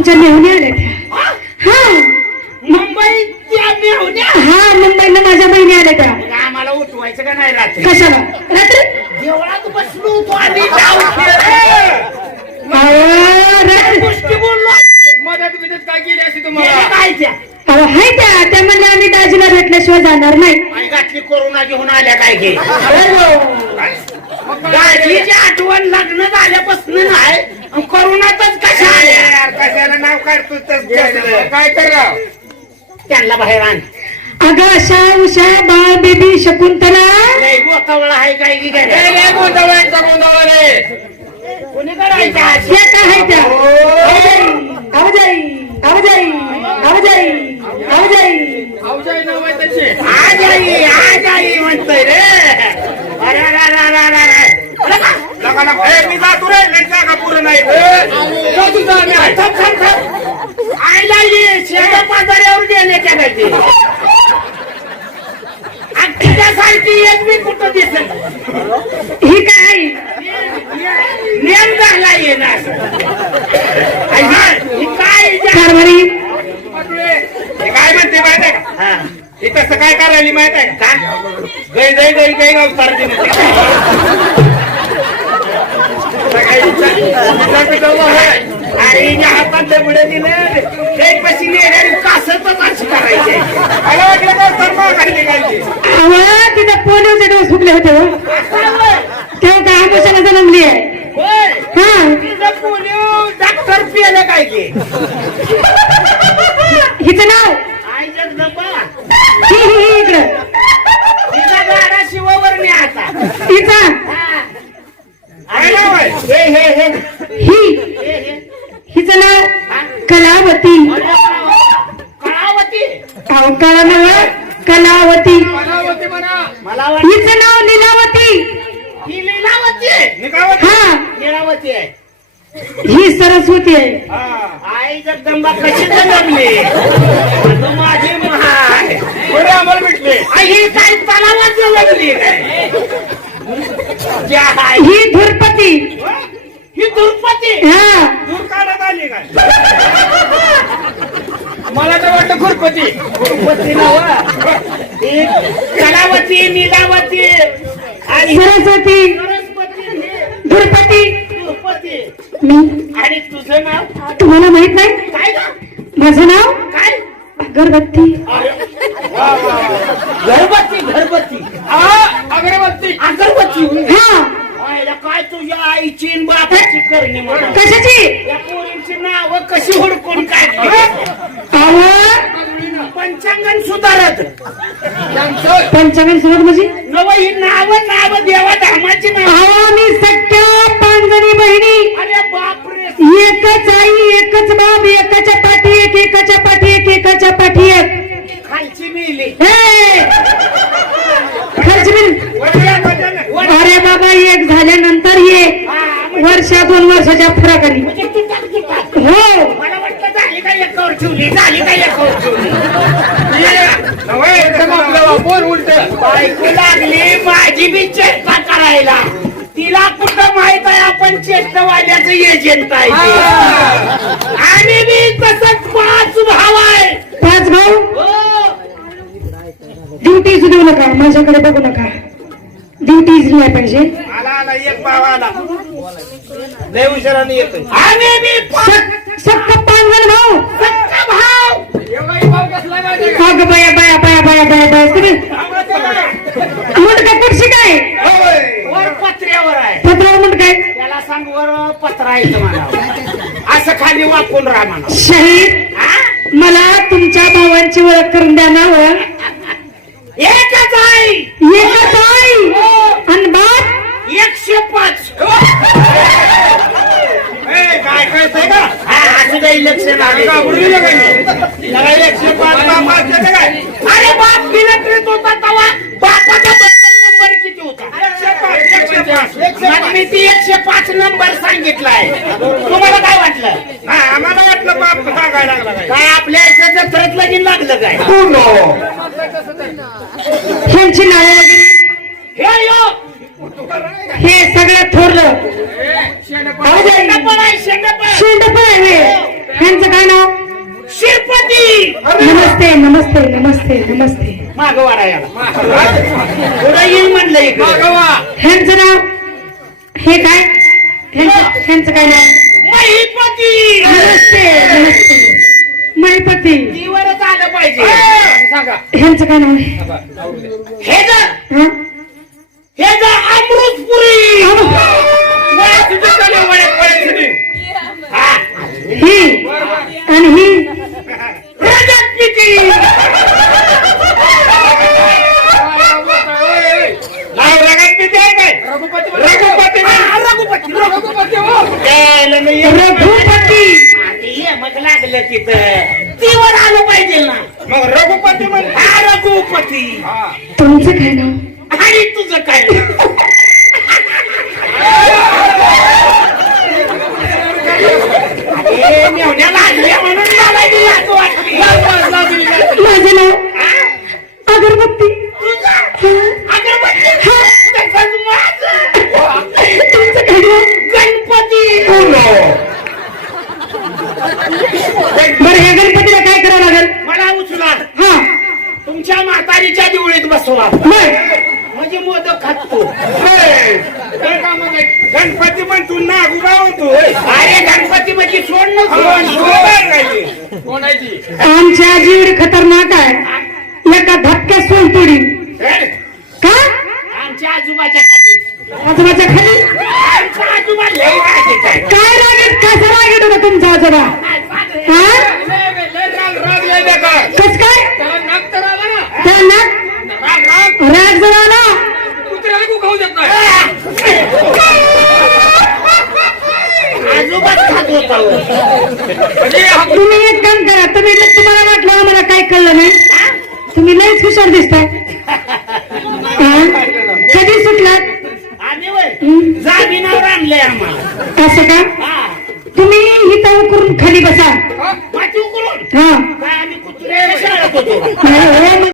तुमच्या मेहुण्या आल्या त्या. हा मुंबईच्या मेहुण्या. हा मुंबईला माझ्या बहिणी आल्या त्या. मग आम्हाला उठवायचं का नाही रात्री? कशाला रात्री? देवळात बसलो होतो आधी गोष्टी बोललो. मदत बिदत काय केली अशी तुम्हाला? काय त्या अहो हाय त्या म्हणल्या आम्ही दाजीला भेटल्याशिवाय जाणार नाही. आई घातली कोरोना घेऊन आल्या काय घे. दाजीची आठवण लग्न झाल्यापासून नाही कोरोनातच कशा आल्या? कशाला नाव काढतो काय करा त्यांना बाहेर आण. अगं आशा उषा बाळ बेबी शकुंतला लय गोतावळा आहे काय की काय? गोतावळ्याचा गोंधळ रे. कोणी करायचा? त्या काय आहे त्या? आवाजाई आवाजाई आवाजाई आवाजाई आवाजाई नाव आहे त्याचे. आज आई म्हणतोय रे. अरे मी जातो रे. नाही जागा पुरं नाही. आईला ये शेड्या पाजाऱ्यावर गेले त्या गायचे. तुझ्यासारखी एक मी कुठं दिसेल. ही काय नेम झाला येणार. काय कारभारी काय म्हणते माहित आहे का? हे तसं काय करायला माहित आहे का? गै गै गै गै गावतार अरे या हातात पुढे दिले ते कशी नेणारी कासतच अशी करायचे. मला वाटलं का तर मागायला काय आवाज तिथं पोलिओचे डोस फुटले होते हो. तेव्हा काय आमोशाला जन्मली आहे. हा तिचं पोलिओ डॉक्टर पिले काय की हिचं नाव आई जगदंबा. ही इकडं तिचा गाडा शिवावर मी आता. हिचा ही हिचं नाव कलावती. कळावती. अहो कळा नव कलावती. मला वाटतं हिचं नाव लीलावती. ही लीलावती आहे. हा लीलावती आहे. ही सरस्वती आहे. आई जगदंबा कशी जन्मली? माझी महाय आम्हाला भेटले. ही काय तलावात जन्मली काय? ही धुरपती. ही दुर्पती. हा दूर काढत आली काय? मला तर वाटतं खुरपती. खुरपती नाव कलावती नीलावती आणि सरस्वती सरस्वती धुरपती. दुर्पती. मी आणि तुझं नाव तुम्हाला माहित नाही काय ना? माझं नाव काय? अगरबत्ती. घरबत्ती. घरबत्ती. अगरबत्ती. अगरबत्ती. हा आईला काय तुझ्या आईची आणि बापाची करणी म्हणा. कशाची? या पोरींची नाव कशी हुडकून काय आवाज पंचांगण सुधारत. पंचांगण सुरत म्हणजे नव ही नाव देवा धर्माची नाव. आम्ही सख्या पांजणी बहिणी. अरे बापरे. एकच आई एकच बाप एकाच्या पाठी एक एकाच्या पाठी एक एकाच्या पाठी एक. खालची मिली. खर्च अरे बाबा एक झाल्यानंतर ये वर्षा 2 वर्षाच्या फरकाने. हो मला वाटतं झाली का एकावर ठेवली. झाली का एकावर ठेवली. बायको लागली माझी बी चेष्टा करायला. तिला कुठं माहित आहे आपण चेष्टवाल्याचं एजंट आहे. आणि मी तसंच 5 भाव आहे. 5 भाऊ. ड्युटीज देऊ नका माझ्याकडे बघू नका. ड्युटीज नाही पाहिजे. आला एक भाव आला. लय उशिराने येतो. आणि मी सख्ख पांजण भाऊ. सख्खा भाव. अगं बाया बाया बाया बाया बाया बाया तुम्ही म्हणत काय पक्षी काय वर पत्र्यावर आहे. पत्रावर म्हणत काय त्याला सांग वर पत्रा आहे म्हणा. असं खाली वाकून राहा म्हणा. शहीद मला तुमच्या भावांची ओळख करून द्या ना. एकच आई. एकच आई आणि बाप 105. काय कळतंय का? असं काही इलेक्शन आले. 105 बाप असते काय? अरे बाप मिलिटरीत होता तेव्हा बापाचा बत्तर नंबर किती होता? 105. मी ती 105 नंबर सांगितलाय. तुम्हाला काय वाटलं? आम्हाला वाटलं बाप सांगायला लागला काय? आपल्या याच्या जत्रेत लगीन लागलं काय? ह्यांची नावे वगैरे हे यो हे सगळं थोरलं शेंडपळ आहे. शेंडपळ. शेंडपळ आहे. ह्यांचं काय नमस्ते नमस्ते नमस्ते नमस्ते. मागवारा याला पुढे येईल म्हणलं इकडे. ह्यांचं नाव हे काय ह्यांचं काय नाव? महिपती. नमस्ते नमस्ते महिपती. तीवरच आलं पाहिजे. सांगा ह्यांचं काय नाव आहे? हे जर हा? हे जर अमृतपुरी. वळ्यात सुद्धा चालेल, वळ्यात सुद्धा. हा. ही आणि ही रजतपिती. नाही, रजतपिती आहे काय? रघुपती. रघुपती. ये मग लागलं तिथं तीवर आलं पाहिजे ना. मग रघुपती म्हण. हा रघुपती. तुमचं काय नाव? आणि तुझं काय? अरे मेवण्या लागल्या म्हणून मला ती लाज वाटली. माझं नाव अगरबत्ती. अगरबत्ती. तसंच माझं. तुमचं काय नाव? गणपती. बरं ह्या गणपतीला काय करावं लागेल? मला उचला. हा तुमच्या म्हातारीच्या दिवळीत बसवा. म्हणजे मोदक खातो. गणपती पण तू नागुबा होतो. अरे गणपती म्हणजे सोड कोणाची. आमची आजी एवढी खतरनाक आहे, एका धक्क्यात सोन तोडी. का? आमच्या आजोबाच्या खाली. आजोबाच्या खाली आमचा आजोबा लय रागीट आहे. काय रागेत कसा रागेत होता तुमचा आजोबा? हा? कस काय? त्या नाक राग जर आला आजोबाच खात होता. तुम्ही एक काम करा, तुम्हाला वाटलं आम्हाला काय कळलं नाही, तुम्ही लयच हुशार दिसताय. हा? कधी सुटलात? आम्ही वय जामिनावर आणलंय आम्हाला. असं का? हा. तुम्ही इथं उकरून खाली बसा. पाठी उकरून. हा काय आम्ही कुत्र्याच्या शाळेत होतो. नाही, हो,